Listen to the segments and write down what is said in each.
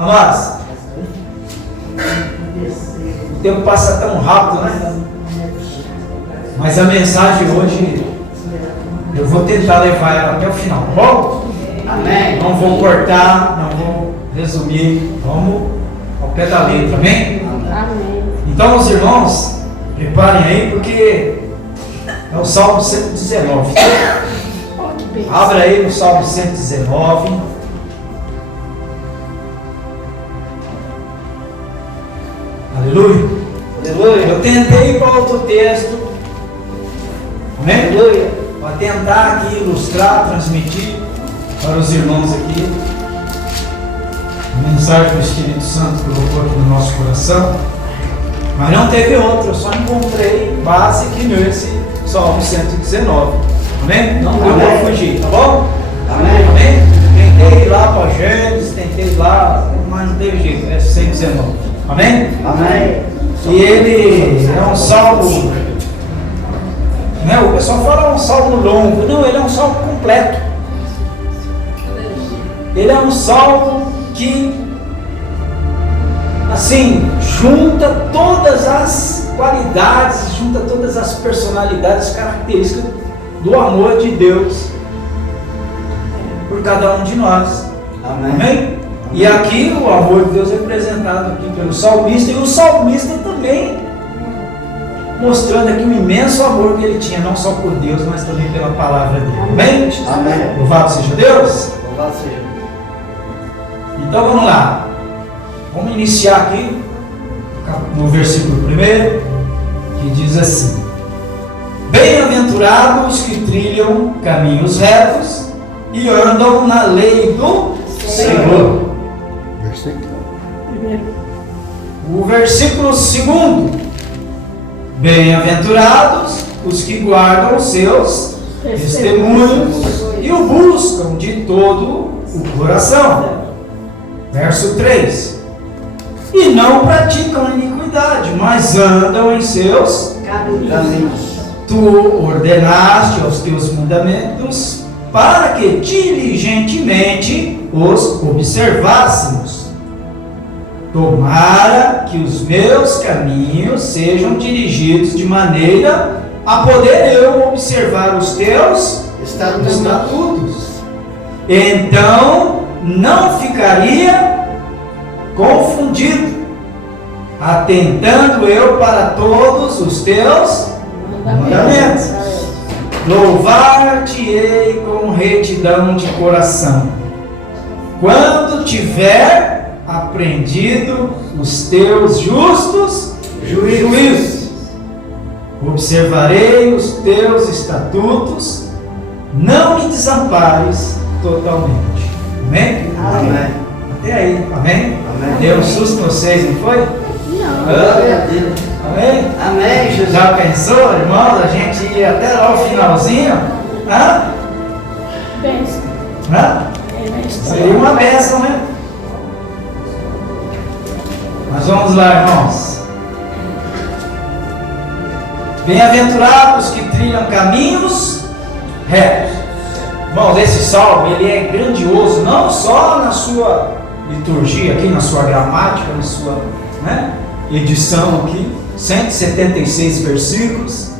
Amados, o tempo passa tão rápido, né? Mas a mensagem hoje, eu vou tentar levar ela até o final, tá bom? Amém. Não vou cortar, não vou resumir, vamos ao pé da letra, amém? Amém. Então, os irmãos, preparem aí, porque é o Salmo 119. Abra aí no Salmo 119. Aleluia. Aleluia. Eu tentei ir para outro texto, amém? Aleluia. Para tentar aqui ilustrar, transmitir para os irmãos aqui a mensagem que o Espírito Santo colocou aqui no nosso coração. Mas não teve outro, eu só encontrei base aqui nesse Salmo 119. Amém? Não deu para fugir, tá bom? Amém. Amém? Tentei ir lá para Gênesis, tentei ir lá, mas não teve jeito, é 119. Amém? Amém. E ele é um salmo, né? O pessoal fala um salmo longo, não, ele é um salmo completo. Ele é um salmo que, assim, junta todas as qualidades, junta todas as personalidades, características do amor de Deus por cada um de nós. Amém. Amém? E aqui o amor de Deus é representado aqui pelo salmista, e o salmista também mostrando aqui o imenso amor que ele tinha, não só por Deus, mas também pela palavra dele. Amém? Amém. Louvado seja Deus. Louvado seja. Então vamos lá. Vamos iniciar aqui no versículo 1, que diz assim: Bem-aventurados que trilham caminhos retos e andam na lei do Senhor. O versículo 2: Bem-aventurados os que guardam os seus testemunhos e o buscam de todo o coração. Verso 3: E não praticam iniquidade, mas andam em seus Caminhos. Tu ordenaste aos teus mandamentos para que diligentemente os observássemos. Tomara que os meus caminhos sejam dirigidos de maneira a poder eu observar os teus estatutos. Então não ficaria confundido, atentando eu para todos os teus mandamentos. Louvar-te-ei com retidão de coração, quando tiver aprendido os teus justos juízos. Observarei os teus estatutos, não me desampares totalmente. Amém? Amém. Até aí, amém? Amém. Deu um susto em vocês, não foi? Não. Glória a Deus. Amém? Amém, Jesus. Já pensou, irmãos, a gente ir até lá o finalzinho? Hã? Benção. Hã? Seria uma bênção, né? Mas vamos lá, irmãos. Bem-aventurados que trilham caminhos retos. Irmãos, esse salmo, ele é grandioso, não só na sua liturgia aqui, na sua gramática, na sua, né, edição aqui, 176 versículos,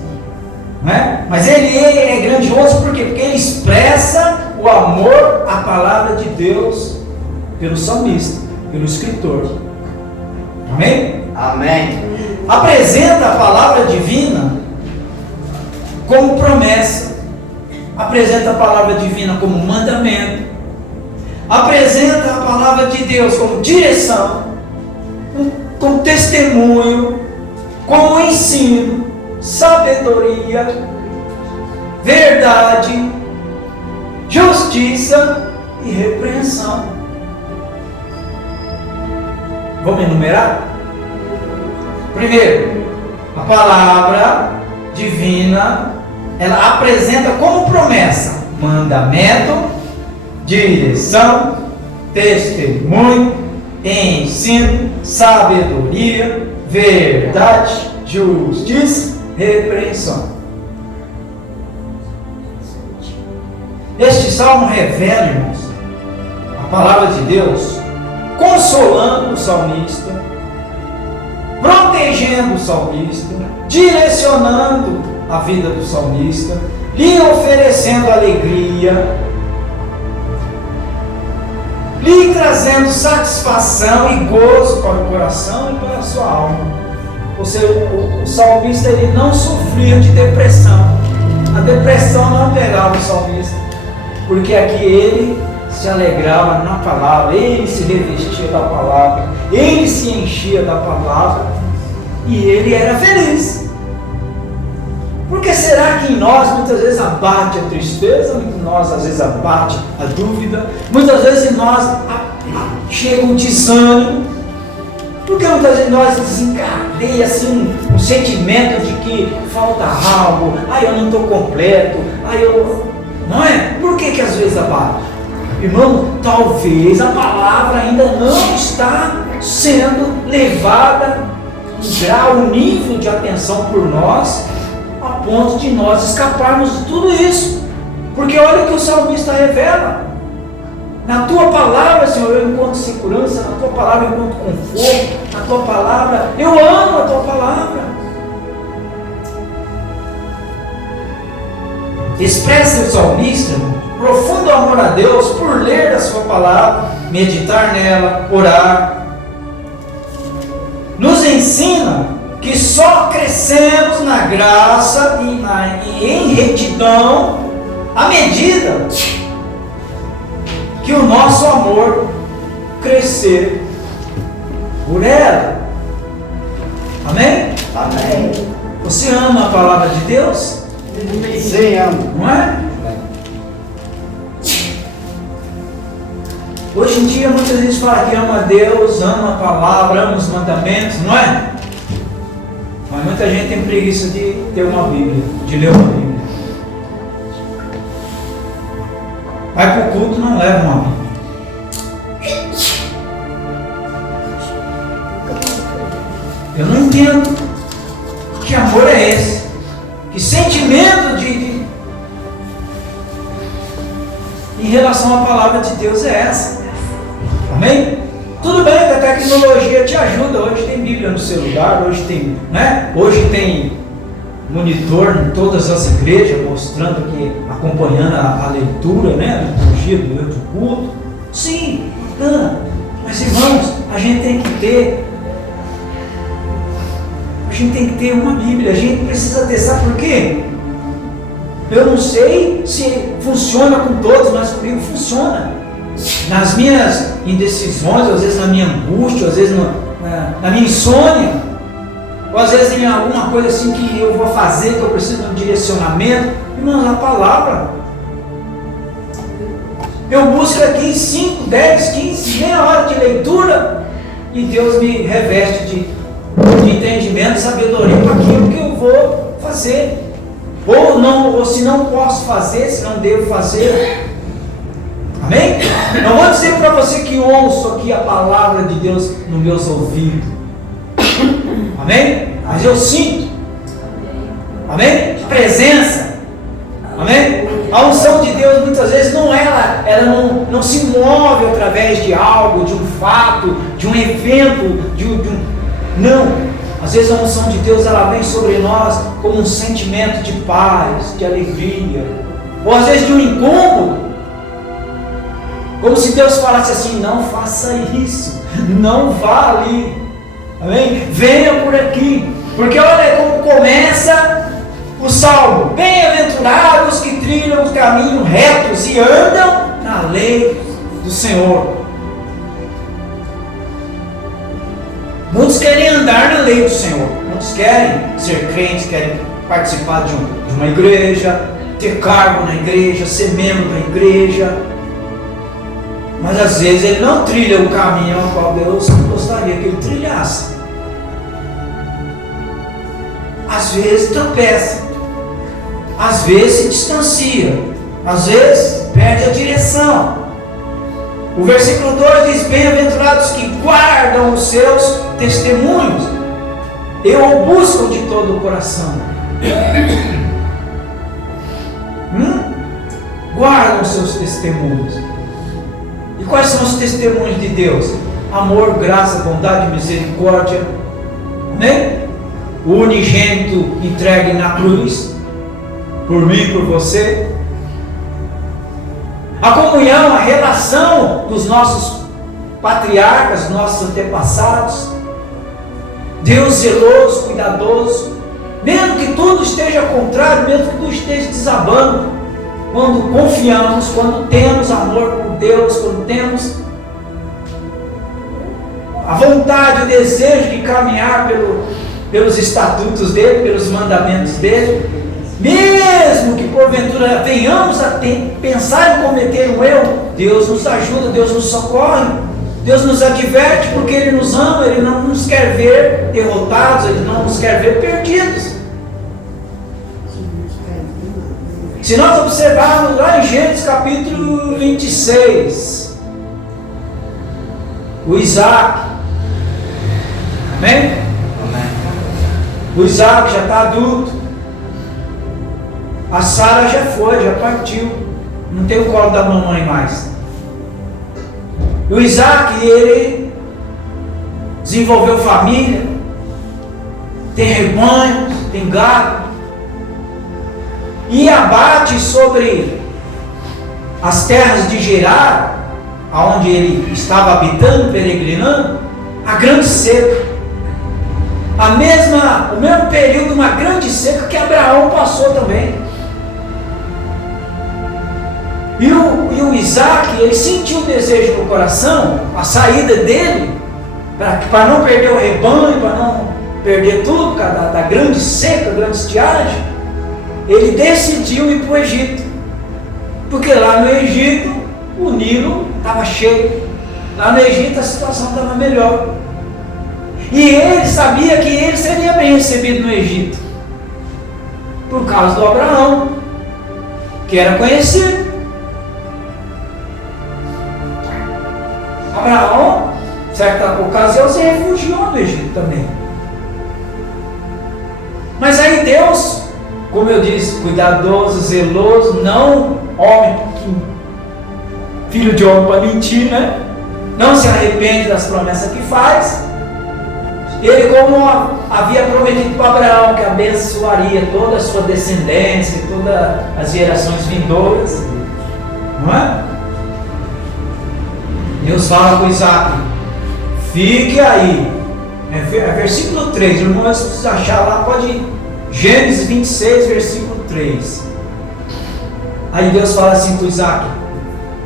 né? Mas ele é grandioso por quê? Porque ele expressa o amor à palavra de Deus pelo salmista, pelo escritor. Amém? Amém. Apresenta a palavra divina como promessa, apresenta a palavra divina como mandamento, apresenta a palavra de Deus como direção, como testemunho, como ensino, sabedoria, verdade, justiça e repreensão. Vamos enumerar? Primeiro, a palavra divina, ela apresenta como promessa mandamento, direção, testemunho, ensino, sabedoria, verdade, justiça, repreensão. Este salmo revela, irmãos, a palavra de Deus, consolando salmista, protegendo o salmista, direcionando a vida do salmista, lhe oferecendo alegria, lhe trazendo satisfação e gozo para o coração e para a sua alma. Ou seja, o salmista ele não sofria de depressão. A depressão não pegava o salmista, porque aqui ele se alegrava na palavra, ele se revestia da palavra, ele se enchia da palavra e ele era feliz. Por que será que em nós muitas vezes abate a tristeza, em nós às vezes abate a dúvida, muitas vezes em nós chega um desânimo? Porque muitas vezes nós desencadeia assim um sentimento de que falta algo, eu não estou completo, não é? Por que às vezes abate? Irmão, talvez a palavra ainda não está sendo levada ao nível de atenção por nós, a ponto de nós escaparmos de tudo isso. Porque olha o que o salmista revela: na tua palavra, Senhor, eu encontro segurança, na tua palavra eu encontro conforto, na tua palavra, eu amo a tua palavra. Expressa o salmista profundo amor a Deus por ler a sua palavra, meditar nela, orar. Nos ensina que só crescemos na graça e em retidão à medida que o nosso amor crescer por ela. Amém? Amém. Você ama a palavra de Deus? Sim, amo. Não é? Hoje em dia muitas vezes fala que ama a Deus, ama a palavra, ama os mandamentos, não é? Mas muita gente tem preguiça de ter uma Bíblia, de ler uma Bíblia. Vai para o culto, não leva uma Bíblia. Eu não entendo que amor é esse, que sentimento em relação à palavra de Deus é essa. Amém? Tudo bem que a tecnologia te ajuda. Hoje tem Bíblia no celular, hoje tem, né? Hoje tem monitor em todas as igrejas mostrando que, acompanhando a leitura, né? A liturgia durante o culto. Sim, bacana. Mas irmãos, a gente tem que ter uma Bíblia. A gente precisa ter, sabe por quê? Eu não sei se funciona com todos, mas comigo funciona. Nas minhas indecisões, às vezes na minha angústia, às vezes na minha insônia, ou às vezes em alguma coisa assim que eu vou fazer, que eu preciso de um direcionamento, irmãos, a palavra. Eu busco aqui 5, 10, 15, meia hora de leitura e Deus me reveste de entendimento, sabedoria para aquilo que eu vou fazer. Ou se não posso fazer, se não devo fazer. Amém? Não vou dizer para você que ouço aqui a palavra de Deus nos meus ouvidos. Amém? Mas eu sinto. Amém? Presença. Amém? A unção de Deus muitas vezes ela não se move através de algo, de um fato, de um evento, não. Às vezes a unção de Deus ela vem sobre nós como um sentimento de paz, de alegria, ou às vezes de um incômodo, como se Deus falasse assim: não faça isso, não vá ali, amém? Venha por aqui, porque olha como começa o salmo: bem-aventurados que trilham os caminhos retos e andam na lei do Senhor. Muitos querem andar na lei do Senhor, muitos querem ser crentes, querem participar de uma igreja, ter cargo na igreja, ser membro da igreja, mas às vezes ele não trilha o caminho ao qual Deus gostaria que ele trilhasse. Às vezes tropeça, às vezes se distancia, às vezes perde a direção. O versículo 2 diz: bem-aventurados que guardam os seus testemunhos e o buscam de todo o coração. Guardam os seus testemunhos. E quais são os testemunhos de Deus? amor, graça, bondade, misericórdia, né? O unigênito entregue na cruz, por mim e por você. A comunhão, a relação dos nossos patriarcas, nossos antepassados. Deus zeloso, cuidadoso, mesmo que tudo esteja contrário, mesmo que tudo esteja desabando, quando confiamos, quando temos amor por Deus, quando temos a vontade, o desejo de caminhar pelos estatutos dele, pelos mandamentos dele, mesmo que porventura venhamos a pensar em cometer um erro, Deus nos ajuda, Deus nos socorre, Deus nos adverte, porque Ele nos ama, Ele não nos quer ver derrotados, Ele não nos quer ver perdidos. Se nós observarmos lá em Gênesis capítulo 26, o Isaac, amém? O Isaac já está adulto, a Sara já foi, já partiu, não tem o colo da mamãe mais. E o Isaac, ele desenvolveu família, tem rebanhos, tem gado, e abate sobre as terras de Gerar, aonde ele estava habitando, peregrinando, a grande seca. O mesmo período, uma grande seca que Abraão passou também. E o Isaac, ele sentiu o desejo no coração, a saída dele, para não perder o rebanho, para não perder tudo, da grande seca, grande estiagem, ele decidiu ir para o Egito. Porque lá no Egito, o Nilo estava cheio. Lá no Egito a situação estava melhor. E ele sabia que ele seria bem recebido no Egito, por causa do Abraão, que era conhecido. Abraão, certa ocasião, se refugiou no Egito também. Mas aí Deus, como eu disse, cuidadoso, zeloso, não homem, filho de homem para mentir, né? Não se arrepende das promessas que faz. Ele, como havia prometido para Abraão, que abençoaria toda a sua descendência, todas as gerações vindouras, não é? Deus fala com Isaac, fique aí, é versículo 3, irmãos, se você achar lá, pode ir, Gênesis 26, versículo 3, aí Deus fala assim com Isaac,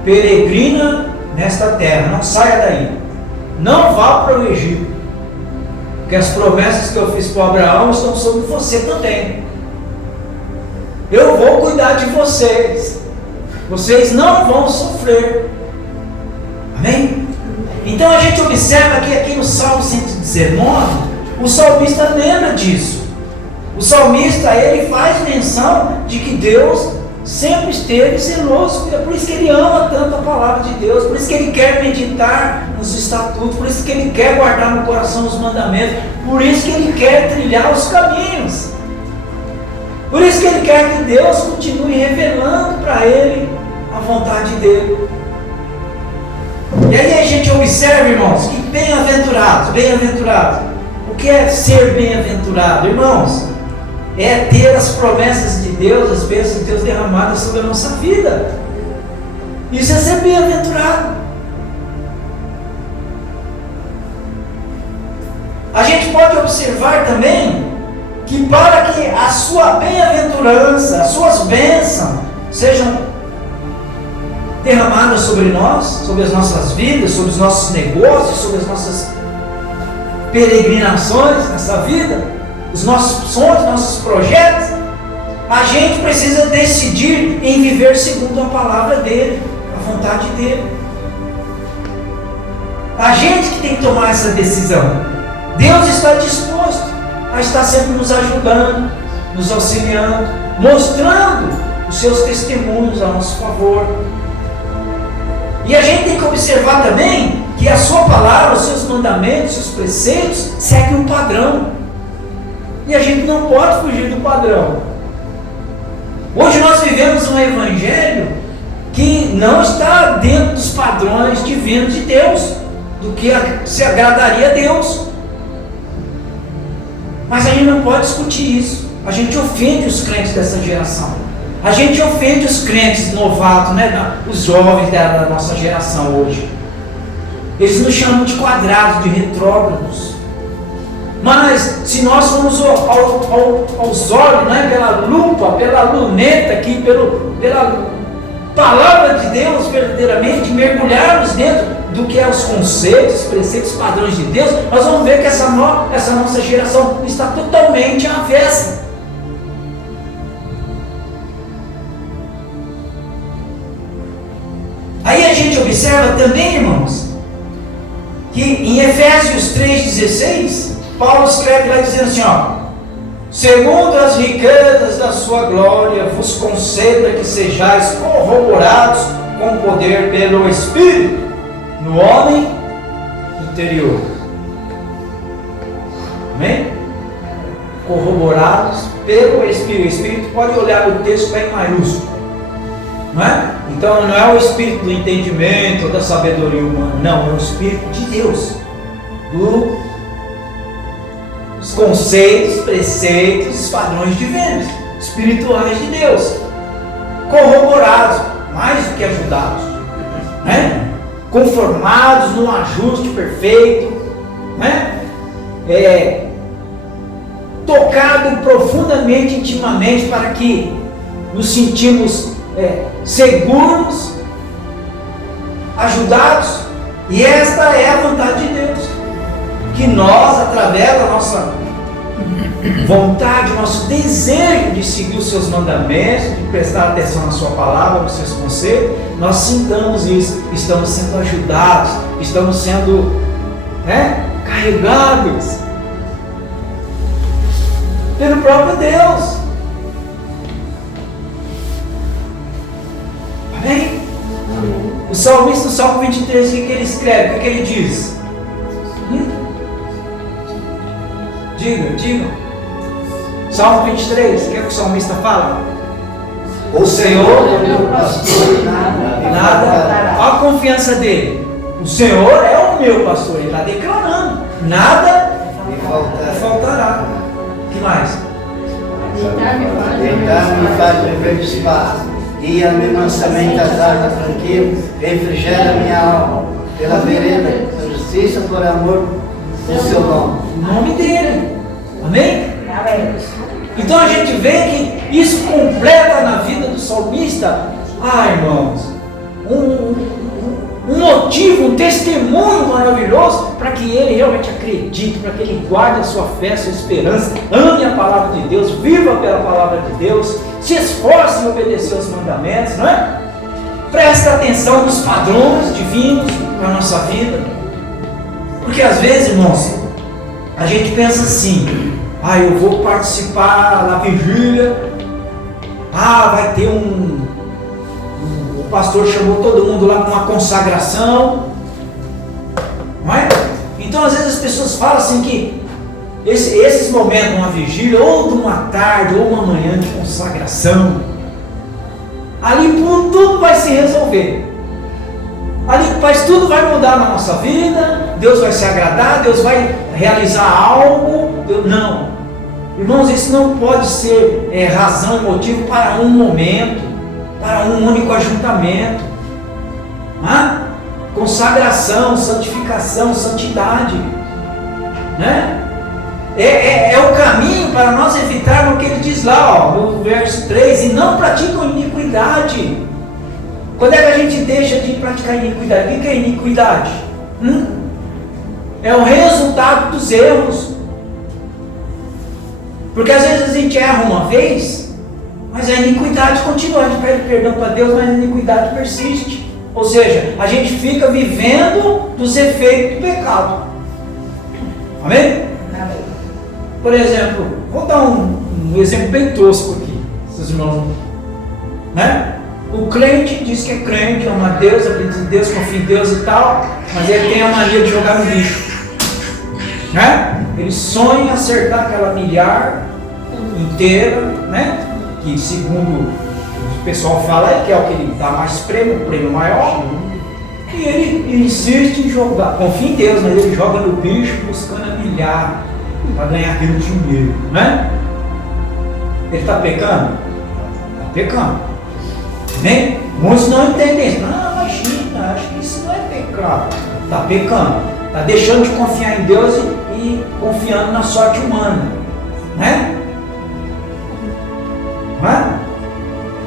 peregrina nesta terra, não saia daí, não vá para o Egito, porque as promessas que eu fiz para Abraão estão sobre você também, eu vou cuidar de vocês, vocês não vão sofrer. Amém? Então a gente observa que aqui no Salmo 119, o salmista lembra disso. O salmista, ele faz menção de que Deus sempre esteve zeloso, é por isso que ele ama tanto a palavra de Deus, por isso que ele quer meditar nos estatutos, por isso que ele quer guardar no coração os mandamentos, por isso que ele quer trilhar os caminhos, por isso que ele quer que Deus continue revelando para ele a vontade dele. E aí a gente observa, irmãos, que bem-aventurados, o que é ser bem-aventurado, irmãos? É ter as promessas de Deus, as bênçãos de Deus derramadas sobre a nossa vida. Isso é ser bem-aventurado. A gente pode observar também que para que a sua bem-aventurança, as suas bênçãos sejam derramadas sobre nós, sobre as nossas vidas, sobre os nossos negócios, sobre as nossas peregrinações nessa vida, os nossos sonhos, nossos projetos, a gente precisa decidir em viver segundo a palavra dele, a vontade dele. A gente que tem que tomar essa decisão. Deus está disposto a estar sempre nos ajudando, nos auxiliando, mostrando os seus testemunhos a nosso favor. E a gente tem que observar também que a sua palavra, os seus mandamentos, os seus preceitos seguem um padrão. E a gente não pode fugir do padrão. Hoje nós vivemos um evangelho que não está dentro dos padrões divinos de Deus, do que se agradaria a Deus. Mas a gente não pode discutir isso. A gente ofende os crentes dessa geração. A gente ofende os crentes novatos, né? Os jovens da nossa geração hoje. Eles nos chamam de quadrados, de retrógrados. Mas se nós formos aos olhos, né, pela lupa, pela luneta aqui, pela palavra de Deus verdadeiramente, mergulharmos dentro do que é os conceitos, preceitos, padrões de Deus, nós vamos ver que essa nossa geração está totalmente avessa. Aí a gente observa também, irmãos, que em Efésios 3,16, Paulo escreve lá dizendo assim, segundo as riquezas da sua glória, vos conceda que sejais corroborados com poder pelo Espírito, no homem interior. Amém? Corroborados pelo Espírito. O Espírito pode olhar o texto bem maiúsculo, não é? Então não é o Espírito do entendimento ou da sabedoria humana, não, é o Espírito de Deus, dos conceitos, preceitos, padrões divinos, espirituais de Deus, corroborados, mais do que ajudados, né? Conformados num ajuste perfeito, né? Tocado profundamente, intimamente, para que nos sentimos seguros, ajudados, e esta é a vontade de Deus, que nós, através da nossa vontade, nosso desejo de seguir os seus mandamentos, de prestar atenção na sua palavra, nos seus conceitos, nós sintamos isso, estamos sendo ajudados, estamos sendo carregados pelo próprio Deus. Amém? O salmista, no Salmo 23, o que ele escreve? O que ele diz? Diga. Salmo 23, o que o salmista fala? O Senhor é meu pastor e nada. Olha a confiança dele. O Senhor é o meu pastor. Ele está declarando: nada me faltará. O que mais? Deitar-me faz viver de paz. Guia-me mansamente às águas tranquilas. Refrigera minha alma pela vereda da justiça, por amor do seu nome. O nome dele. Amém? Então a gente vê que isso completa na vida do salmista, irmãos, um motivo, um testemunho maravilhoso para que ele realmente acredite, para que ele guarde a sua fé, a sua esperança, ame a palavra de Deus, viva pela palavra de Deus, se esforce em obedecer os mandamentos, não é? Preste atenção nos padrões divinos para a nossa vida, porque às vezes, irmãos, a gente pensa assim: eu vou participar da vigília, vai ter o pastor chamou todo mundo lá para uma consagração, não é? Então às vezes as pessoas falam assim que esses momentos, uma vigília, ou de uma tarde, ou uma manhã de consagração, ali tudo vai se resolver, ali tudo vai mudar na nossa vida, Deus vai se agradar, Deus vai realizar algo. Não, irmãos, isso não pode ser razão e motivo para um momento, para um único ajuntamento. Consagração, santificação, santidade, né? É o caminho para nós evitarmos o que ele diz lá, no verso 3, e não praticam iniquidade. Quando é que a gente deixa de praticar iniquidade? O que é iniquidade? É o resultado dos erros. Porque às vezes a gente erra uma vez, mas a iniquidade continua. A gente pede perdão para Deus, mas a iniquidade persiste. Ou seja, a gente fica vivendo dos efeitos do pecado. Amém? Por exemplo, vou dar um exemplo bem tosco aqui, seus irmãos, né? O crente diz que é crente, ama a Deus, acredita em Deus, confia em Deus e tal, mas ele tem a mania de jogar no lixo, né? Ele sonha em acertar aquela milhar inteira, né? Que segundo o pessoal fala, que é o que ele dá mais prêmio, o prêmio maior, E ele insiste em jogar, confia em Deus, mas ele joga no bicho buscando humilhar para ganhar aquele dinheiro, né? Ele está pecando? Está pecando. Amém? Muitos não entendem isso. Não, imagina, acho que isso não é pecado. Está pecando. Está deixando de confiar em Deus e confiando na sorte humana, né? Não é?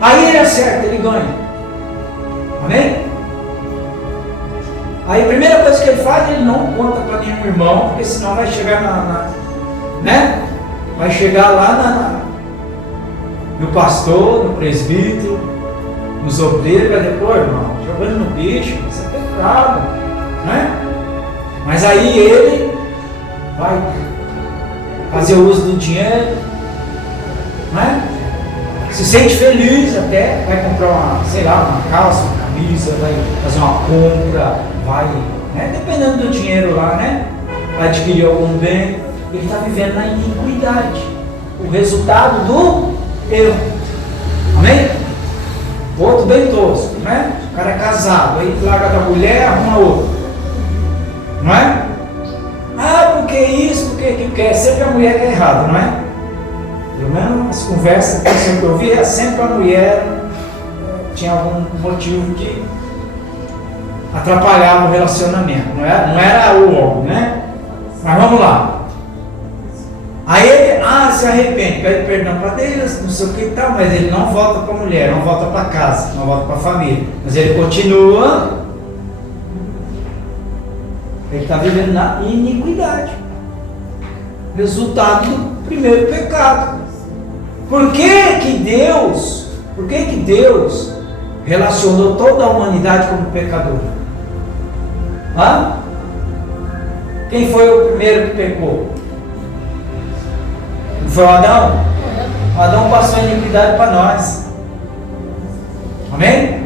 Aí ele acerta, ele ganha. Amém? Aí a primeira coisa que ele faz, ele não conta para nenhum irmão, porque senão vai chegar né? Vai chegar lá no pastor, no presbítero, nos obreiros, vai dizer, pô, irmão, jogando no bicho, isso é pecado, né? Mas aí ele vai fazer o uso do dinheiro, né? Se sente feliz até, vai comprar uma calça, uma camisa, vai fazer uma compra, vai, né? Dependendo do dinheiro lá, né? Vai adquirir algum bem, ele está vivendo na iniquidade, o resultado do erro, amém? Outro bem tosco, né? O cara é casado, aí larga da mulher, arruma outro, não é? Ah, porque isso, porque quer, sempre a mulher que é errada, não é? Pelo menos as conversas que eu sempre ouvia, sempre a mulher tinha algum motivo que atrapalhava o relacionamento, não era o homem, né? Mas vamos lá. Aí ele se arrepende, pede perdão para Deus, não sei o que e tal, mas ele não volta para a mulher, não volta para casa, não volta para a família. Mas ele continua, ele está vivendo na iniquidade. Resultado do primeiro pecado. Por que Deus relacionou toda a humanidade como pecador? Quem foi o primeiro que pecou? Não foi o Adão? O Adão passou a iniquidade para nós. Amém?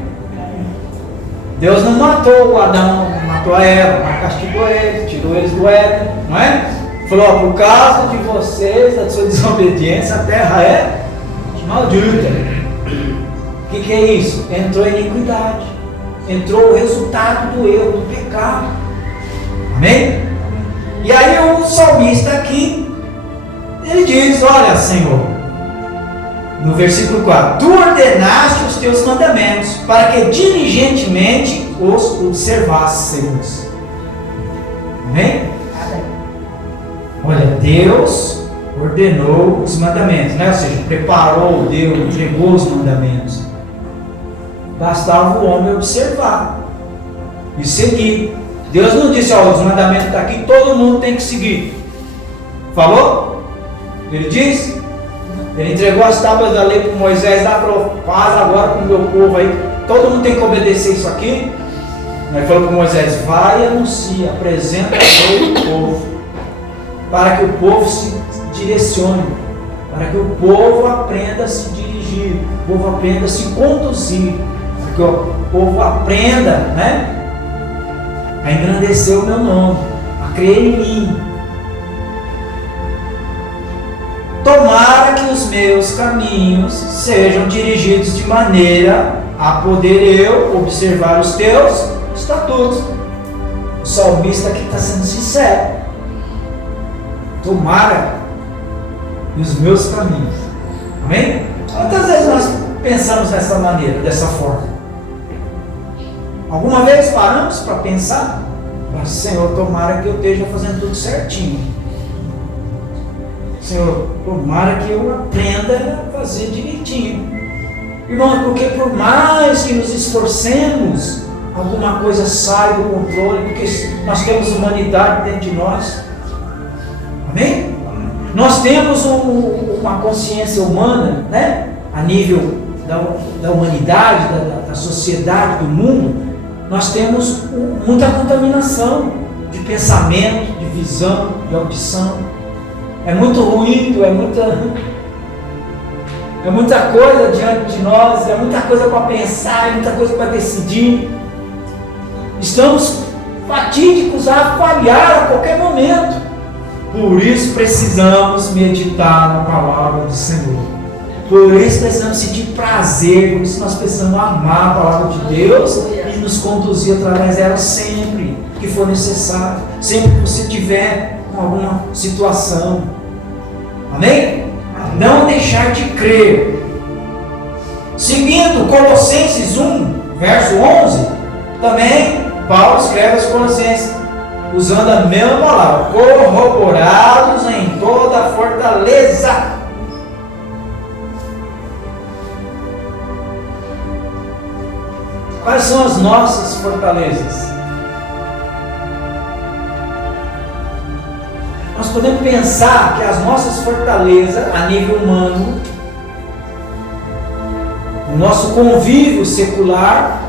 Deus não matou o Adão, não matou a Eva, mas castigou eles, tirou eles do Éden, não é? Falou, por causa de vocês, da sua desobediência, a terra é maldita. O que é isso? Entrou a iniquidade. Entrou o resultado do erro, do pecado. Amém? E aí o salmista aqui, ele diz, olha Senhor, no versículo 4, Tu ordenaste os teus mandamentos, para que diligentemente os observássemos. Amém? Olha, Deus ordenou os mandamentos, né? Ou seja, preparou, deu, entregou os mandamentos. Bastava o homem observar e seguir. Deus não disse, os mandamentos estão aqui, todo mundo tem que seguir. Falou? Ele disse? Ele entregou as tábuas da lei para Moisés, falou, faz agora com o meu povo aí, todo mundo tem que obedecer isso aqui. Ele falou para Moisés, vai e anuncia, apresenta a lei ao povo, para que o povo se direcione, para que o povo aprenda a se dirigir, o povo aprenda a se conduzir, para que o povo aprenda, né, a engrandecer o meu nome, a crer em mim. Tomara que os meus caminhos sejam dirigidos de maneira a poder eu observar os teus estatutos. O salmista aqui está sendo sincero. Tomara que os meus caminhos. Amém? Quantas vezes nós pensamos dessa maneira, dessa forma? Alguma vez paramos para pensar? Mas, Senhor, tomara que eu esteja fazendo tudo certinho. Senhor, tomara que eu aprenda a fazer direitinho. Irmão, porque por mais que nos esforcemos, alguma coisa sai do controle, porque nós temos humanidade dentro de nós. Amém? Nós temos uma consciência humana, né? A nível da humanidade, da sociedade, do mundo. Nós temos muita contaminação de pensamento, de visão, de audição. É muito ruído, é muita coisa diante de nós, é muita coisa para pensar, é muita coisa para decidir. Estamos fatídicos a falhar a qualquer momento. Por isso precisamos meditar na palavra do Senhor. Por isso precisamos sentir prazer, por isso nós precisamos amar a palavra de Deus e nos conduzir através dela sempre que for necessário, sempre que você tiver alguma situação. Amém? Não deixar de crer. Seguindo Colossenses 1, verso 11, também Paulo escreve aos Colossenses, usando a mesma palavra, corroborados em toda a fortaleza. Quais são as nossas fortalezas? Nós podemos pensar que as nossas fortalezas a nível humano, o nosso convívio secular,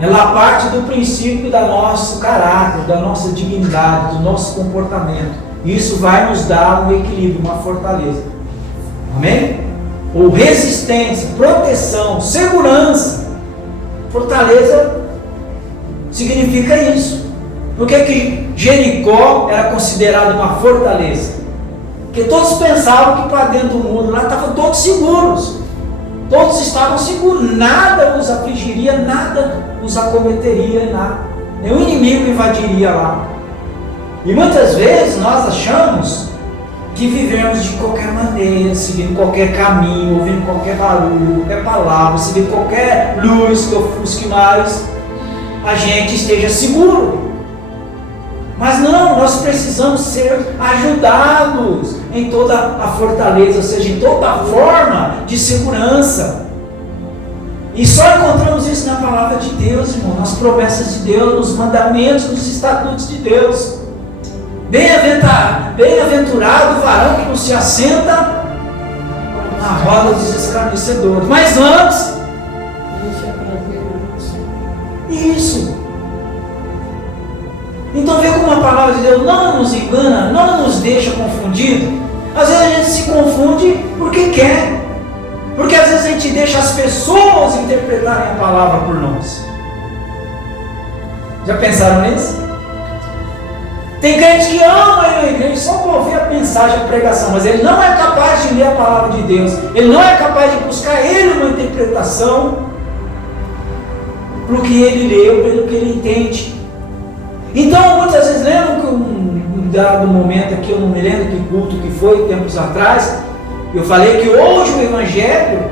ela parte do princípio do nosso caráter, da nossa dignidade, do nosso comportamento. Isso vai nos dar um equilíbrio, uma fortaleza. Amém? Ou resistência, proteção, segurança. Fortaleza significa isso. Por que Jericó era considerada uma fortaleza? Porque todos pensavam que para dentro do muro lá estavam todos seguros. Todos estavam seguros, nada os afligiria, nada os acometeria, nada. Nenhum inimigo invadiria lá. E muitas vezes nós achamos que vivemos de qualquer maneira, seguindo qualquer caminho, ouvindo qualquer barulho, qualquer palavra, seguindo qualquer luz que ofusque mais, a gente esteja seguro. Mas não, nós precisamos ser ajudados em toda a fortaleza, ou seja, em toda a forma de segurança. E só encontramos isso na palavra de Deus, irmão, nas promessas de Deus, nos mandamentos, nos estatutos de Deus. Bem-aventurado o varão que não se assenta na roda dos escarnecedores. Mas antes, isso. Então vê como a palavra de Deus não nos engana, não nos deixa confundido. Às vezes a gente se confunde porque quer. Porque às vezes a gente deixa as pessoas interpretarem a palavra por nós. Já pensaram nisso? Tem crente que ama ir à igreja só para ouvir a mensagem, a pregação, mas ele não é capaz de ler a palavra de Deus. Ele não é capaz de buscar ele uma interpretação pelo que ele leu, pelo que ele entende. Então, muitas vezes, lembram que um dado momento aqui, eu não me lembro que culto que foi, tempos atrás, eu falei que hoje o Evangelho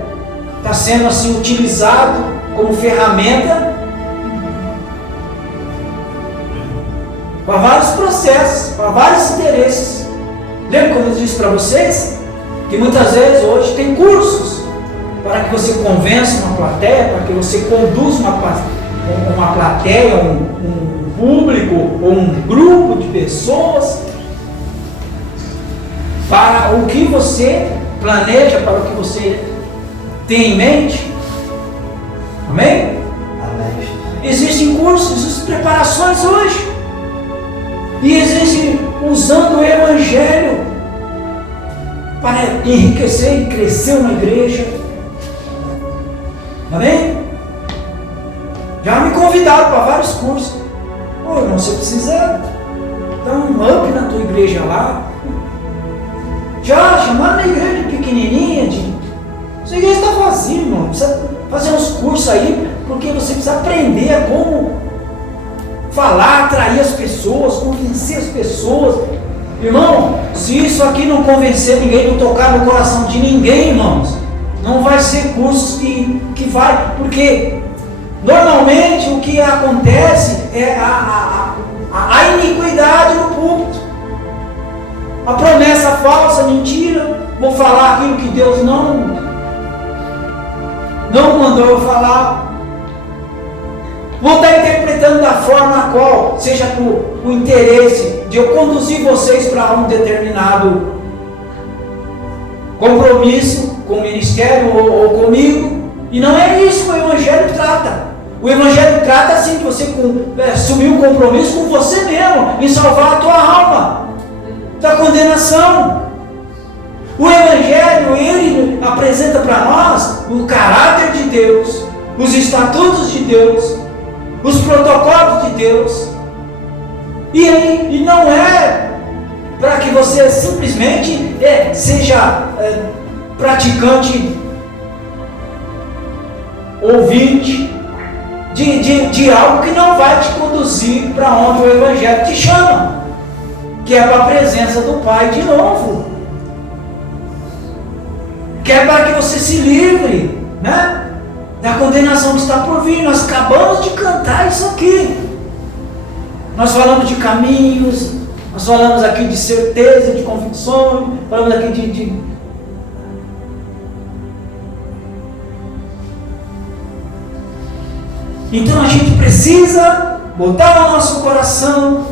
está sendo assim utilizado como ferramenta para vários processos, para vários interesses. Lembra como eu disse para vocês? Que muitas vezes hoje tem cursos para que você convença uma plateia, para que você conduza uma plateia, um público ou um grupo de pessoas para o que você planeja, para o que você tem em mente. Amém? Amém. Existem cursos, existem preparações hoje. E existem usando o Evangelho para enriquecer e crescer uma igreja. Amém? Já me convidaram para vários cursos. Ô irmão, você precisa dar um up na tua igreja lá. Já chamaram na igreja pequenininha. Sua igreja está vazia, irmão. Precisa fazer uns cursos aí, porque você precisa aprender a como falar, atrair as pessoas, convencer as pessoas. Irmão, se isso aqui não convencer ninguém, não tocar no coração de ninguém, irmãos, não vai ser cursos que vai, porque normalmente o que acontece é a iniquidade no púlpito, a promessa falsa, mentira. Vou falar aquilo que Deus não mandou eu falar. Vou estar interpretando da forma a qual, seja por o interesse de eu conduzir vocês para um determinado compromisso com o ministério ou comigo. E não é isso que o Evangelho trata. O Evangelho trata assim, de você assumir um compromisso com você mesmo, em salvar a tua alma da condenação. O Evangelho, ele apresenta para nós o caráter de Deus, os estatutos de Deus, os protocolos de Deus. E não é para que você simplesmente seja praticante ouvinte de algo que não vai te conduzir para onde o Evangelho te chama, que é para a presença do Pai de novo, que é para que você se livre, né, da condenação que está por vir. Nós acabamos de cantar isso aqui. Nós falamos de caminhos, nós falamos aqui de certeza, de convicções, falamos aqui de Então a gente precisa botar o nosso coração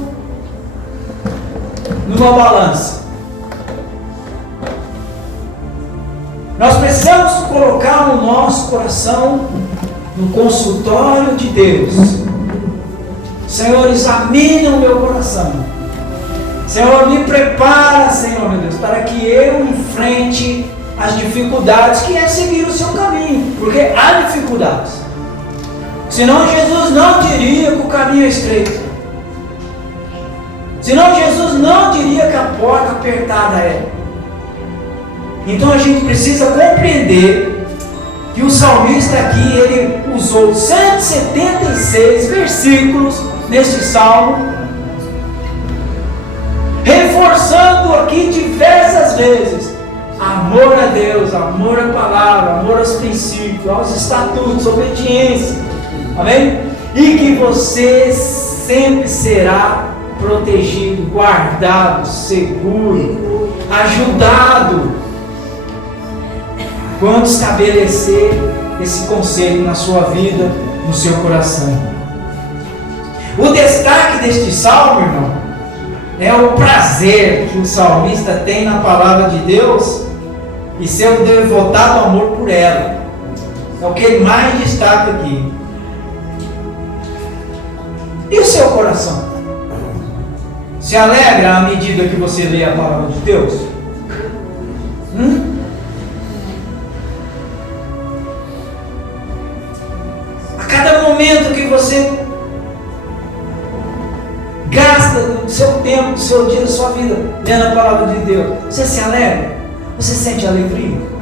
numa balança. Nós precisamos colocar o nosso coração no consultório de Deus. Senhor, examina o meu coração. Senhor, me prepara, Senhor meu Deus, para que eu enfrente as dificuldades, que é seguir o seu caminho, porque há dificuldades. Senão Jesus não diria que o caminho é estreito. Senão Jesus não diria que a porta apertada é. Então a gente precisa compreender que o salmista aqui, ele usou 176 versículos neste salmo, reforçando aqui diversas vezes amor a Deus, amor à palavra, amor aos princípios, aos estatutos, obediência. Amém? E que você sempre será protegido, guardado, seguro, ajudado, quando estabelecer esse conceito na sua vida, no seu coração. O destaque deste salmo, irmão, é o prazer que o salmista tem na palavra de Deus e seu devotado amor por ela. É o que ele mais destaca aqui. E o seu coração? Se alegra à medida que você lê a palavra de Deus? A cada momento que você gasta do seu tempo, do seu dia, da sua vida, lendo a palavra de Deus, você se alegra? Você sente alegria?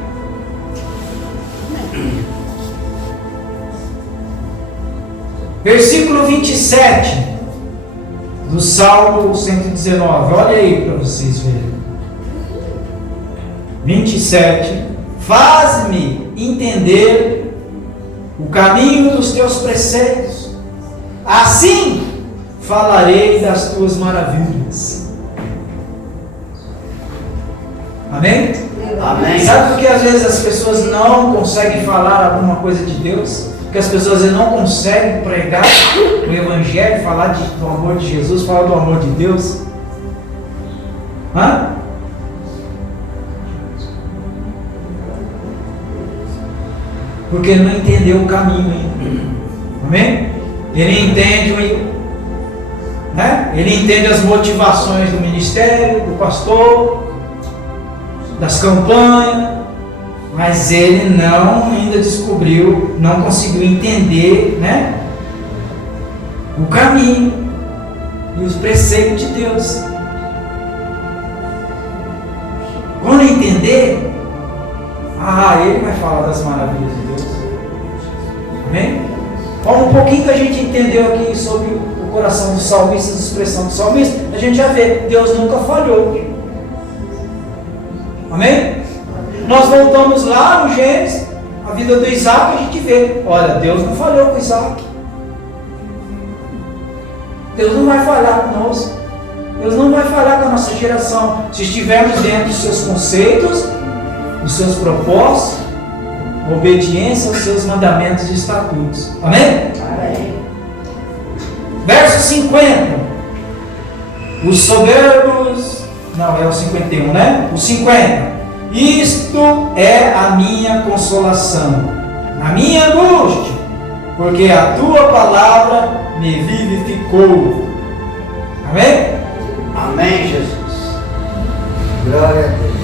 Versículo 27 do Salmo 119, olha aí para vocês verem. 27: faz-me entender o caminho dos teus preceitos, assim falarei das tuas maravilhas. Amém? Amém. Sabe por que às vezes as pessoas não conseguem falar alguma coisa de Deus? Porque as pessoas não conseguem pregar o Evangelho, falar do amor de Jesus, falar do amor de Deus. Porque não entendeu o caminho ainda. Amém? Ele entende, né? Ele entende as motivações do ministério, do pastor, das campanhas, mas ele não ainda descobriu, não conseguiu entender, né, o caminho e os preceitos de Deus. Quando entender, ele vai falar das maravilhas de Deus. Amém? Então, um pouquinho que a gente entendeu aqui sobre o coração do salmista, a expressão do salmista, a gente já vê, Deus nunca falhou. Amém? Nós voltamos lá no Gênesis, a vida do Isaac, a gente vê, olha, Deus não falhou com Isaac. Deus não vai falhar conosco. Deus não vai falhar com a nossa geração, se estivermos dentro dos seus conceitos, dos seus propósitos, obediência aos seus mandamentos e estatutos. Amém? Amém. Verso 50. Os soberbos... Não, é o 51, né? O 50. Isto é a minha consolação, a minha angústia, porque a tua palavra me vivificou. Amém? Amém, Jesus. Glória a Deus.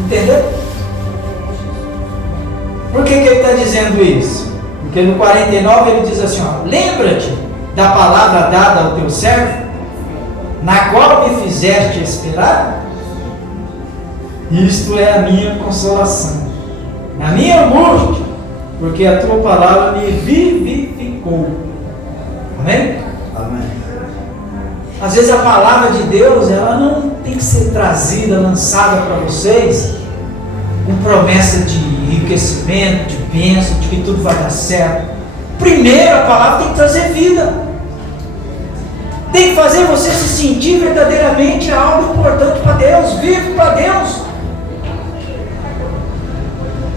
Entendeu? Por que ele está dizendo isso? Porque no 49 ele diz assim, lembra-te da palavra dada ao teu servo, na qual me fizeste esperar? Isto é a minha consolação, na minha angústia, porque a tua palavra me vivificou. Amém? Amém. Às vezes a palavra de Deus, ela não tem que ser trazida, lançada para vocês com promessa de enriquecimento, de bênção, de que tudo vai dar certo. Primeiro, a palavra tem que trazer vida. Tem que fazer você se sentir verdadeiramente algo importante para Deus, vivo para Deus.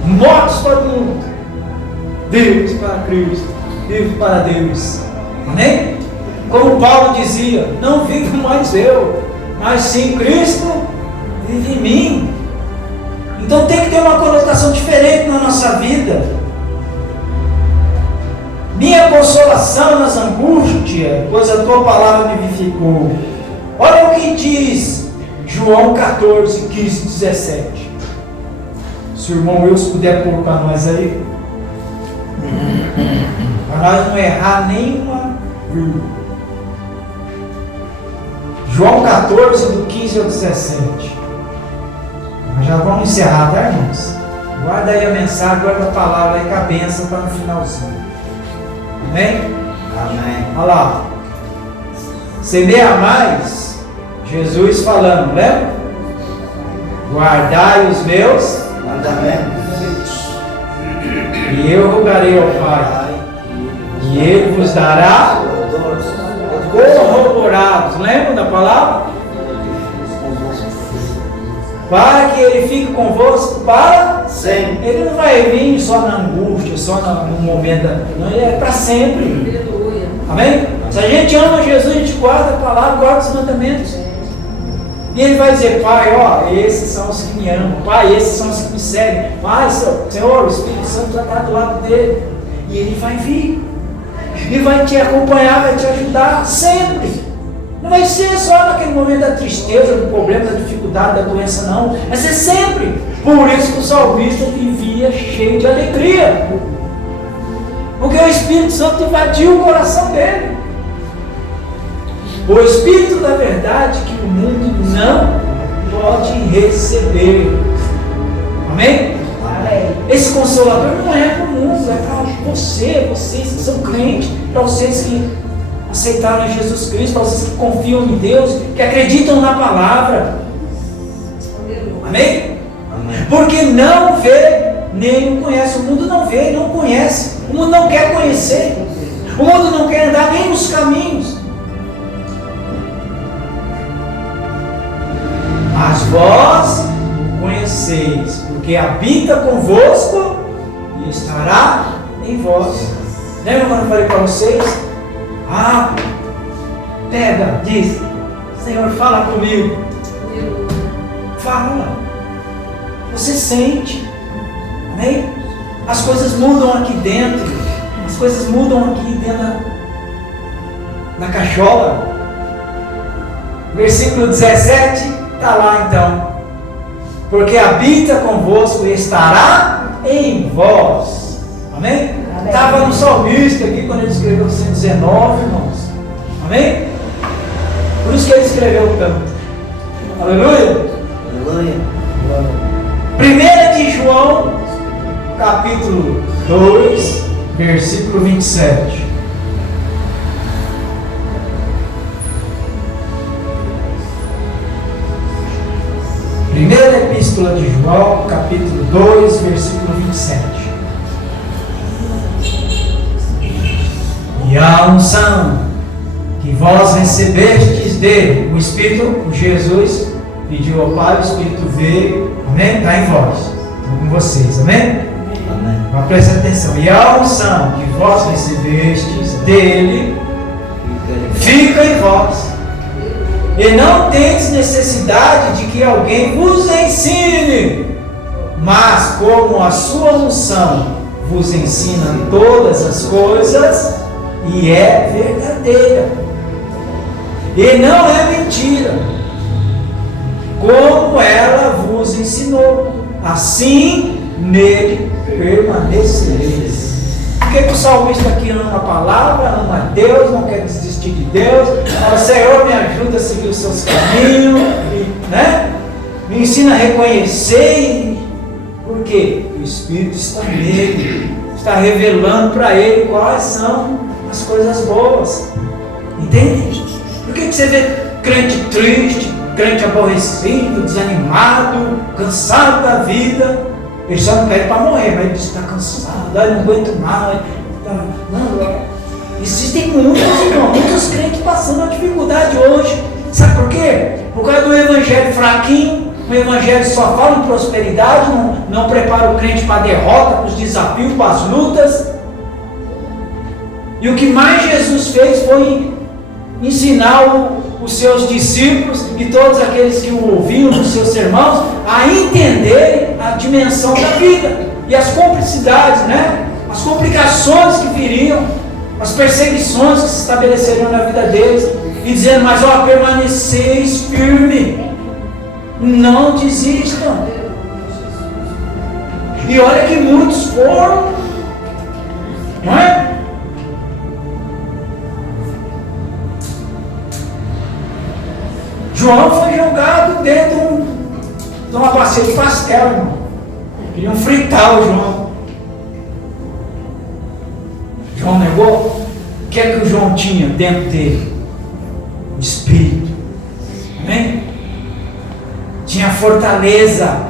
Mortos para o mundo, vivos para Cristo, vivo para Deus. Amém? Como Paulo dizia, não vivo mais eu, mas sim Cristo vive em mim. Então tem que ter uma conotação diferente na nossa vida. Minha consolação nas angústias, pois a tua palavra me vivificou. Olha o que diz João 14, 15, 17. Se o irmão Wilson puder pôr para nós aí, para nós não errar nenhuma vírgula. João 14, do 15 ao 17. Nós já vamos encerrar, tá, irmãos? Guarda aí a mensagem, guarda a palavra aí com a bênção para no finalzinho. Amém? Amém. Olha lá. Semeia mais, Jesus falando, lembra? Guardai os meus Mandamentos. e eu rogarei ao Pai, e Ele vos dará corroborados. Lembra da palavra? Para que Ele fique convosco para Sempre. Ele não vai vir só na angústia, só no momento, não, Ele é para sempre. Amém? Se a gente ama Jesus, a gente guarda a palavra, guarda os mandamentos. E Ele vai dizer, Pai, ó, esses são os que me amam, Pai, esses são os que me seguem, Pai, Senhor, o Espírito Santo já está do lado dele. E Ele vai vir, e vai te acompanhar, vai te ajudar sempre. Não vai ser só naquele momento da tristeza, do problema, da dificuldade, da doença, não. Vai ser sempre. Por isso que o salmista vivia cheio de alegria. Porque o Espírito Santo invadiu o coração dele. O Espírito da verdade que o mundo não pode receber. Amém? Amém. Esse Consolador não é para o mundo, é para vocês que são crentes, para vocês que aceitaram Jesus Cristo, para vocês que confiam em Deus, que acreditam na palavra. Amém? Amém. Porque não vê, nem conhece. O mundo não vê, não conhece. O mundo não quer conhecer. O mundo não quer andar nem nos caminhos. Mas vós o conheceis, porque habita convosco e estará em vós. Lembra quando eu falei para vocês? Pega, diz, Senhor, fala comigo. Fala. Você sente. Amém? As coisas mudam aqui dentro. As coisas mudam aqui dentro na cachola. Versículo 17 está lá então. Porque habita convosco e estará em vós. Amém? Estava no salmista aqui quando ele escreveu 119, irmãos. Amém? Por isso que ele escreveu tanto. Aleluia? Aleluia. 1 de João, capítulo 2, versículo 27. Primeira epístola de João, capítulo 2, versículo 27. E a unção que vós recebestes dele, o Espírito, Jesus pediu ao Pai, o Espírito veio, amém? Está em vós, estou com vocês, amém? Amém. Mas preste atenção, e a unção que vós recebestes dele, fica em vós, e não tendes necessidade de que alguém vos ensine, mas como a sua unção vos ensina todas as coisas, e é verdadeira, e não é mentira, como ela vos ensinou, assim nele permanecereis. Por que o salmista aqui ama a palavra, ama a Deus, não quer desistir de Deus, fala, Senhor, me ajuda a seguir os seus caminhos, né? Me ensina a reconhecer, por quê? O Espírito está nele, está revelando para ele quais são as coisas boas. Entende? Por que você vê crente triste, crente aborrecido, desanimado, cansado da vida? Ele só não quer ir para morrer, mas ele diz que está cansado, não aguento mais. Não. Existem muitos crentes passando dificuldade hoje. Sabe por quê? Por causa do evangelho fraquinho. O evangelho só fala em prosperidade, não prepara o crente para a derrota, para os desafios, para as lutas. E o que mais Jesus fez foi ensinar os seus discípulos e todos aqueles que o ouviam nos seus sermões a entenderem a dimensão da vida e as complicidades, as complicações que viriam, as perseguições que se estabeleceriam na vida deles, e dizendo, mas permaneceis firme, não desistam. E olha que muitos foram, não é? João foi jogado dentro de uma bacia de pastel, irmão. Queriam fritar o João. João negou. O que é que o João tinha dentro dele? O Espírito. Amém? Tinha fortaleza.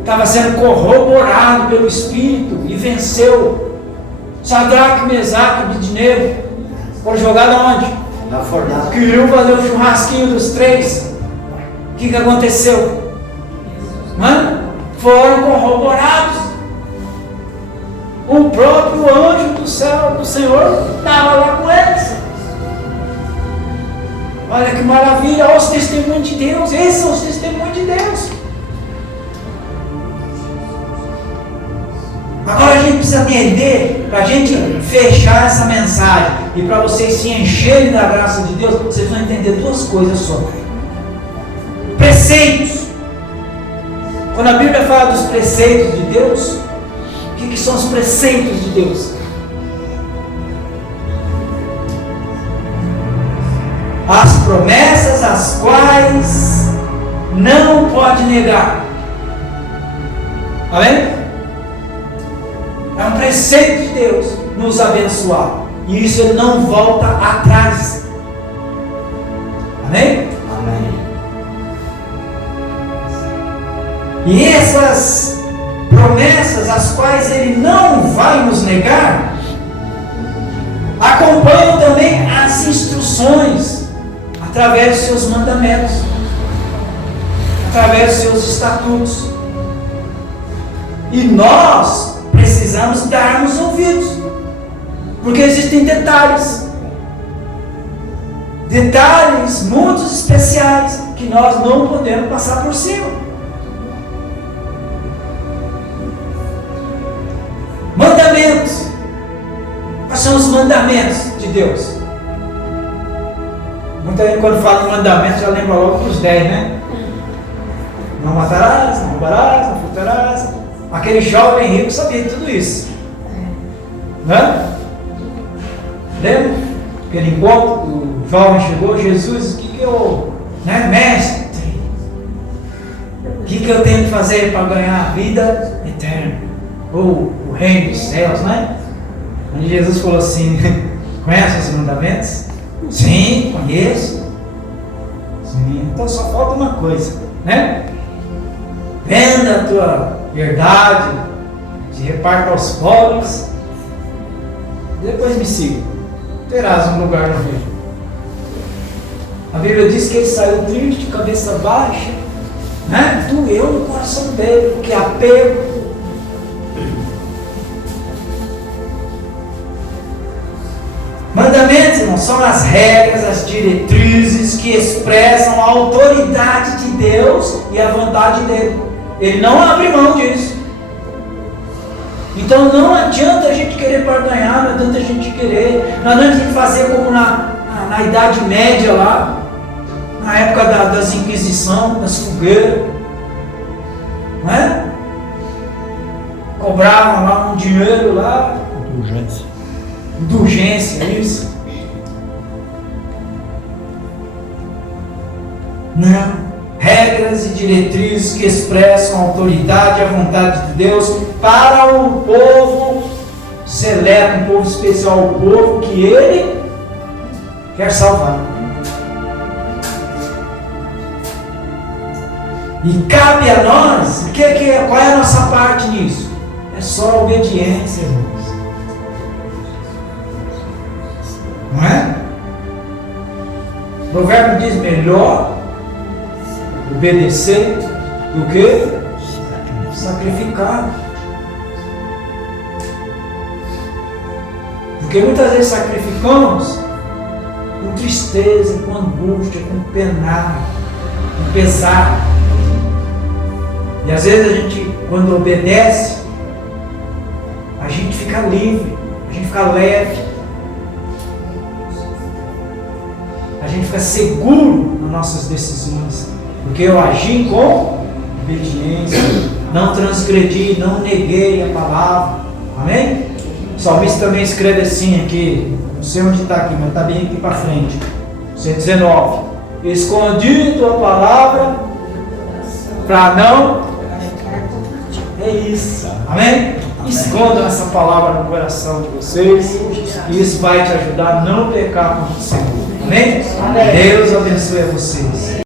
Estava sendo corroborado pelo Espírito e venceu. Sadraque, Mesaque e Abednego foram jogados aonde? Na fornalha. Queriam fazer o churrasquinho dos três. O que aconteceu? Foram corroborados. O próprio anjo do céu, do Senhor, estava lá com eles. Olha que maravilha, olha os testemunhos de Deus. Esses são os testemunhos de Deus. Agora a gente precisa entender, para a gente fechar essa mensagem e para vocês se encherem da graça de Deus, vocês vão entender duas coisas só. Preceitos. Quando a Bíblia fala dos preceitos de Deus, o que são os preceitos de Deus? As promessas as quais não pode negar. Amém? É um preceito de Deus nos abençoar. E isso ele não volta atrás. Amém? Amém. E essas promessas, as quais ele não vai nos negar, acompanham também as instruções, através dos seus mandamentos, através dos seus estatutos. E nós precisamos darmos ouvidos, porque existem detalhes muito especiais que nós não podemos passar por cima. Mandamentos. Quais são os mandamentos de Deus? Muita gente, quando fala em mandamentos, já lembra logo dos 10, né? Não matarás, não roubarás, não furtarás. Aquele jovem rico sabia de tudo isso. Né? Lembra? Aquele encontro, o jovem chegou, Jesus, o que eu, mestre, o que eu tenho que fazer para ganhar a vida eterna? Ou o reino dos céus, né? Aí Jesus falou assim, conhece os mandamentos? Sim, conheço. Sim, então só falta uma coisa, né? Venda a tua verdade, te reparta aos pobres, depois me siga, terás um lugar no reino. A Bíblia diz que ele saiu triste, cabeça baixa, né? Doeu no coração dele, porque apego. Mandamentos, irmão, são as regras, as diretrizes que expressam a autoridade de Deus e a vontade dele. Ele não abre mão disso. Então não adianta a gente querer barganhar, não adianta a gente querer, não adianta a gente fazer como na Idade Média lá, na época das Inquisições, das fogueiras, não é? Cobravam lá um dinheiro lá. Indulgência, isso. Não. Regras e diretrizes que expressam a autoridade e a vontade de Deus para o povo seleta, um povo especial, o povo que Ele quer salvar. E cabe a nós, qual é a nossa parte nisso? É só a obediência, irmãos. Não é? O provérbio diz: melhor obedecer do que sacrificar. Porque muitas vezes sacrificamos com tristeza, com angústia, com penar, com pesar. E às vezes a gente, quando obedece, a gente fica livre, a gente fica leve, a gente fica seguro nas nossas decisões, porque eu agi com obediência, não transgredi, não neguei a palavra. Amém? O salmista também escreve assim aqui, não sei onde está aqui, mas está bem aqui para frente, 119: escondi tua palavra para não. É isso. Amém? Escondam essa palavra no coração de vocês, e isso vai te ajudar a não pecar contra o Senhor. Amém? Deus abençoe a vocês.